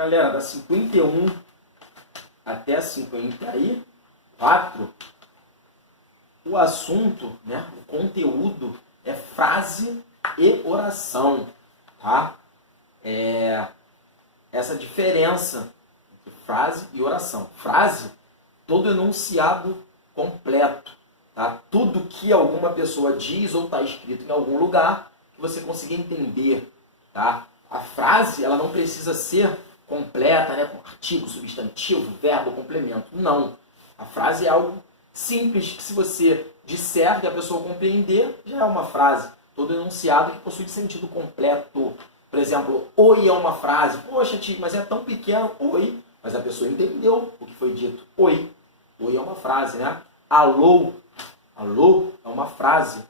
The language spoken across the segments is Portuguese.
Galera, da 51 até 54, o assunto, né, o conteúdo é frase e oração, tá? Essa diferença entre frase e oração. Frase, todo enunciado completo, tá? Tudo que alguma pessoa diz ou está escrito em algum lugar que você consiga entender, tá? A frase, ela não precisa ser completa, né, com artigo, substantivo, verbo, complemento. Não. A frase é algo simples que, se você disser e a pessoa compreender, já é uma frase. Todo enunciado que possui sentido completo. Por exemplo, oi é uma frase. Poxa, tio, mas é tão pequeno. Oi. Mas a pessoa entendeu o que foi dito. Oi. Oi é uma frase, né? Alô. Alô é uma frase,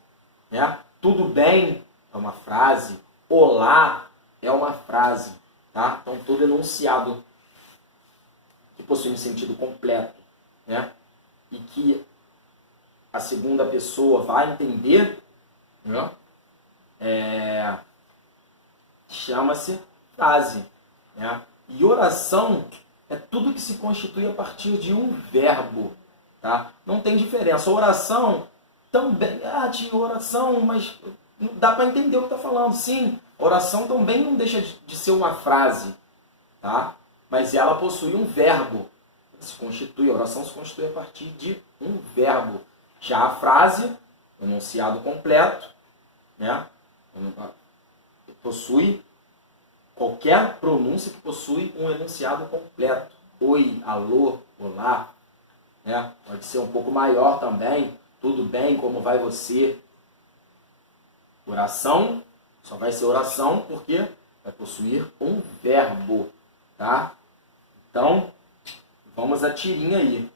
né? Tudo bem é uma frase. Olá é uma frase, tá? Então, todo enunciado que possui um sentido completo, né? E que a segunda pessoa vai entender, né? Chama-se frase, né? E oração é tudo que se constitui a partir de um verbo, tá? Não tem diferença. Oração também, de oração, mas dá para entender o que está falando. Sim, oração também não deixa de ser uma frase, tá? Mas ela possui um verbo. A oração se constitui a partir de um verbo. Já a frase, o enunciado completo, né? Possui qualquer pronúncia que possui um enunciado completo. Oi, alô, olá, né? Pode ser um pouco maior também. Tudo bem, como vai você? Oração só vai ser oração porque vai possuir um verbo, tá? Então, vamos à tirinha aí.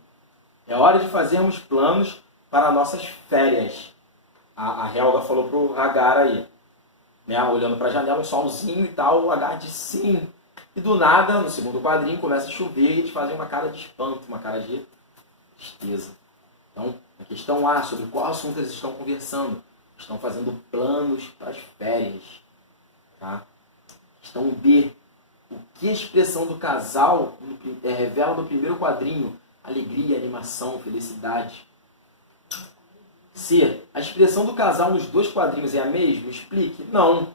É hora de fazermos planos para nossas férias. A Helga falou pro Hagar aí, né? Olhando para a janela, um solzinho e tal, o Hagar diz sim. E do nada, no segundo quadrinho, começa a chover e eles fazem uma cara de espanto, uma cara de tristeza. Então, a questão A, sobre qual assunto eles estão conversando? Estão fazendo planos para as férias. Tá? Questão B, o que a expressão do casal revela no primeiro quadrinho? Alegria, animação, felicidade. C, a expressão do casal nos dois quadrinhos é a mesma? Explique. Não.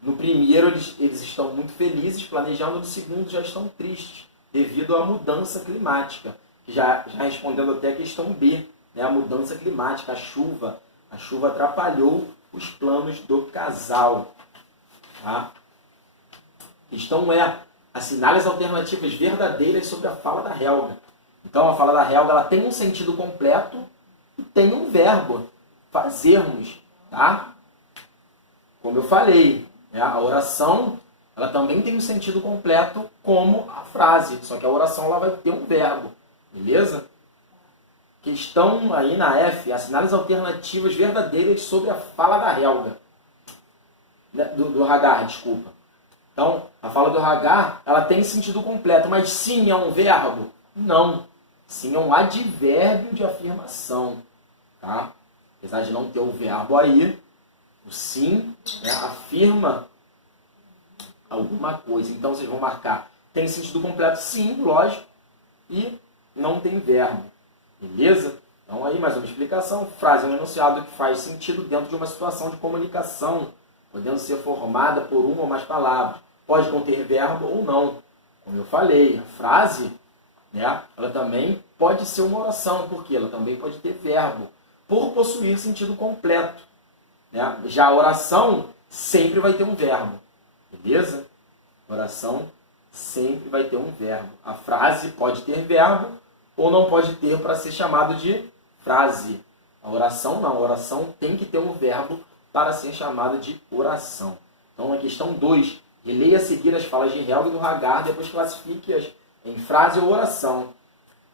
No primeiro eles estão muito felizes, planejando. No segundo já estão tristes, devido à mudança climática. Já respondendo até a questão B, né? A mudança climática, a chuva. A chuva atrapalhou os planos do casal. Tá? Questão E, assinale as alternativas verdadeiras sobre a fala da Helga. Então, a fala da Helga, ela tem um sentido completo e tem um verbo, fazermos, tá? Como eu falei, né? A oração, ela também tem um sentido completo como a frase, só que a oração ela vai ter um verbo, beleza? Questão aí na F, assinale as alternativas verdadeiras sobre a fala da Helga. Do Hagar, desculpa. Então, a fala do Hagar, ela tem sentido completo, mas sim é um verbo? Não. Sim é um advérbio de afirmação. Tá? Apesar de não ter o verbo aí, o sim, né, afirma alguma coisa. Então, vocês vão marcar. Tem sentido completo? Sim, lógico. E não tem verbo. Beleza? Então, aí mais uma explicação. Frase é um enunciado que faz sentido dentro de uma situação de comunicação, podendo ser formada por uma ou mais palavras. Pode conter verbo ou não. Como eu falei, a frase, né, ela também pode ser uma oração, porque ela também pode ter verbo, por possuir sentido completo. Né? Já a oração sempre vai ter um verbo. Beleza? Oração sempre vai ter um verbo. A frase pode ter verbo ou não pode ter para ser chamado de frase. A oração não. A oração tem que ter um verbo para ser chamada de oração. Então, a questão 2. Releia a seguir as falas de Helga e do Hagar, depois classifique-as em frase ou oração.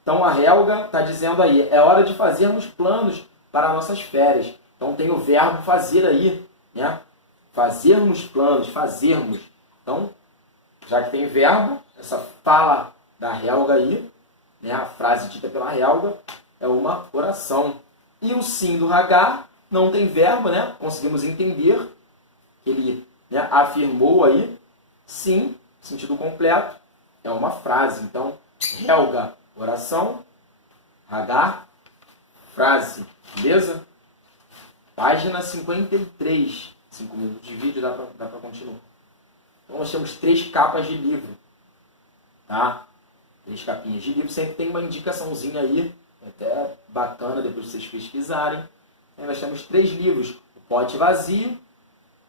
Então, a Helga está dizendo aí, é hora de fazermos planos para nossas férias. Então, tem o verbo fazer aí, né? Fazermos planos, fazermos. Então, já que tem verbo, essa fala da Helga aí, né, a frase dita pela Helga, é uma oração. E o sim do Hagar não tem verbo, né? Conseguimos entender que ele, né, afirmou aí, sim, sentido completo, é uma frase. Então, Helga, oração. Hagar, frase. Beleza? Página 53. 5 minutos de vídeo, dá para continuar. Então, nós temos 3 capas de livro. Tá? 3 capinhas de livro. Sempre tem uma indicaçãozinha aí. Até bacana depois de vocês pesquisarem. Aí nós temos 3 livros. O Pote Vazio,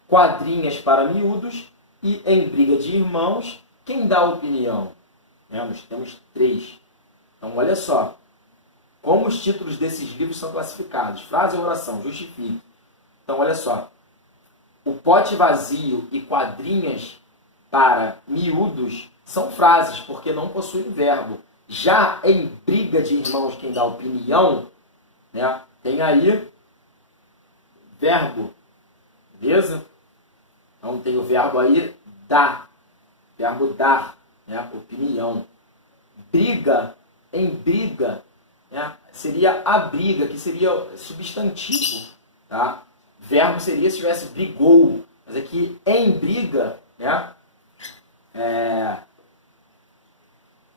Quadrinhas para Miúdos e Em Briga de Irmãos, Quem Dá Opinião? Nós temos 3. Então, olha só. Como os títulos desses livros são classificados. Frase ou oração, justifique. Então, olha só. O Pote Vazio e Quadrinhas para Miúdos são frases, porque não possuem verbo. Já Em Briga de Irmãos, Quem Dá Opinião, né, tem aí verbo. Beleza? Então tem o verbo aí dar. Verbo dar, né, opinião. Briga, em briga, né, seria a briga, que seria substantivo. Tá? Verbo seria se tivesse brigou. Mas aqui em briga, né,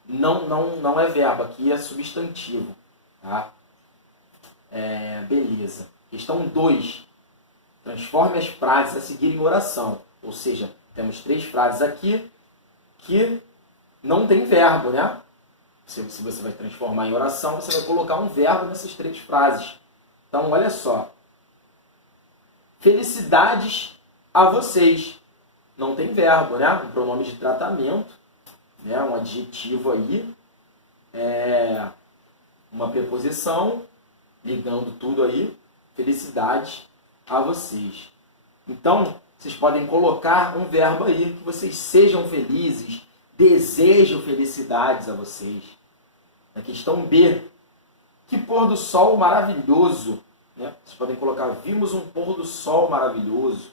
não é verbo, aqui é substantivo. Tá? Beleza. Questão 2. Transforme as frases a seguir em oração. Ou seja, temos 3 frases aqui que não tem verbo, né? Se você vai transformar em oração, você vai colocar um verbo nessas 3 frases. Então, olha só. Felicidades a vocês. Não tem verbo, né? Um pronome de tratamento, né? Um adjetivo aí, uma preposição, ligando tudo aí. Felicidades a vocês. Então, vocês podem colocar um verbo aí, que vocês sejam felizes, desejam felicidades a vocês. Na questão B, que pôr do sol maravilhoso. Né? Vocês podem colocar, vimos um pôr do sol maravilhoso,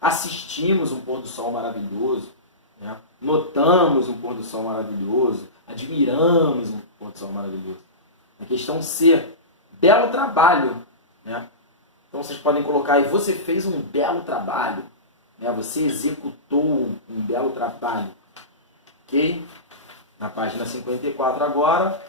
assistimos um pôr do sol maravilhoso, né? Notamos um pôr do sol maravilhoso, admiramos um pôr do sol maravilhoso. Na questão C, belo trabalho. Né? Então vocês podem colocar aí, você fez um belo trabalho, né? Você executou um belo trabalho. Ok? Na página 54 agora,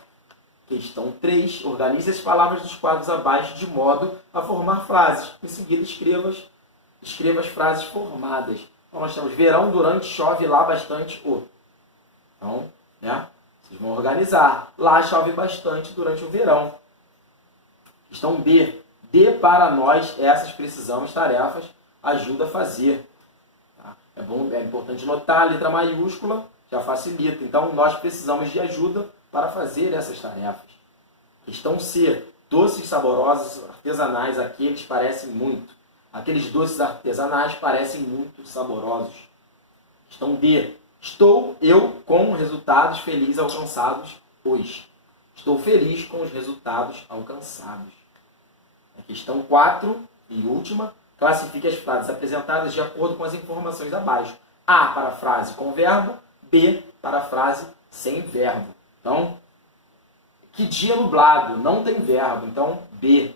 questão 3, organize as palavras dos quadros abaixo de modo a formar frases. Em seguida, escreva as frases formadas. Então nós temos verão, durante, chove, lá, bastante, o. Então, né? Vocês vão organizar. Lá chove bastante durante o verão. Questão B. Dê para nós essas precisamos tarefas, ajuda a fazer. Tá? É importante notar a letra maiúscula, já facilita. Então, nós precisamos de ajuda para fazer essas tarefas. Questão C. Doces saborosos artesanais, aqueles parecem muito. Aqueles doces artesanais parecem muito saborosos. Questão D. Estou eu com resultados felizes alcançados hoje. Estou feliz com os resultados alcançados. A questão 4 e última, classifique as frases apresentadas de acordo com as informações abaixo. A para a frase com verbo, B para a frase sem verbo. Então, que dia nublado, não tem verbo, então B.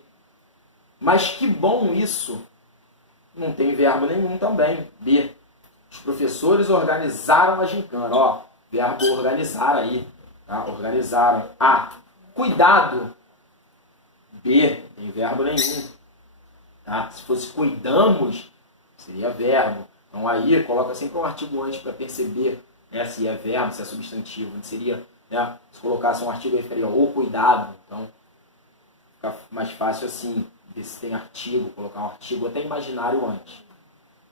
Mas que bom isso, não tem verbo nenhum também, B. Os professores organizaram a gincana, ó, verbo organizar aí, tá? Organizaram. A. Cuidado, B, não tem verbo nenhum. Tá? Se fosse cuidamos, seria verbo. Então aí coloca sempre um artigo antes para perceber, né, se é verbo, se é substantivo. Seria, né, se colocasse um artigo aí, ficaria o cuidado. Então fica mais fácil assim, ver se tem artigo, colocar um artigo até imaginário antes.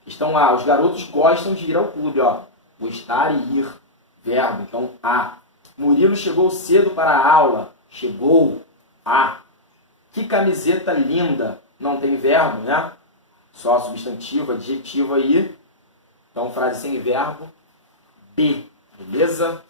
Questão A, os garotos gostam de ir ao clube. Ó. Gostar e ir, verbo. Então A. Murilo chegou cedo para a aula. Chegou. A. Que camiseta linda. Não tem verbo, né? Só substantivo, adjetivo aí. Então, frase sem verbo. B. Beleza?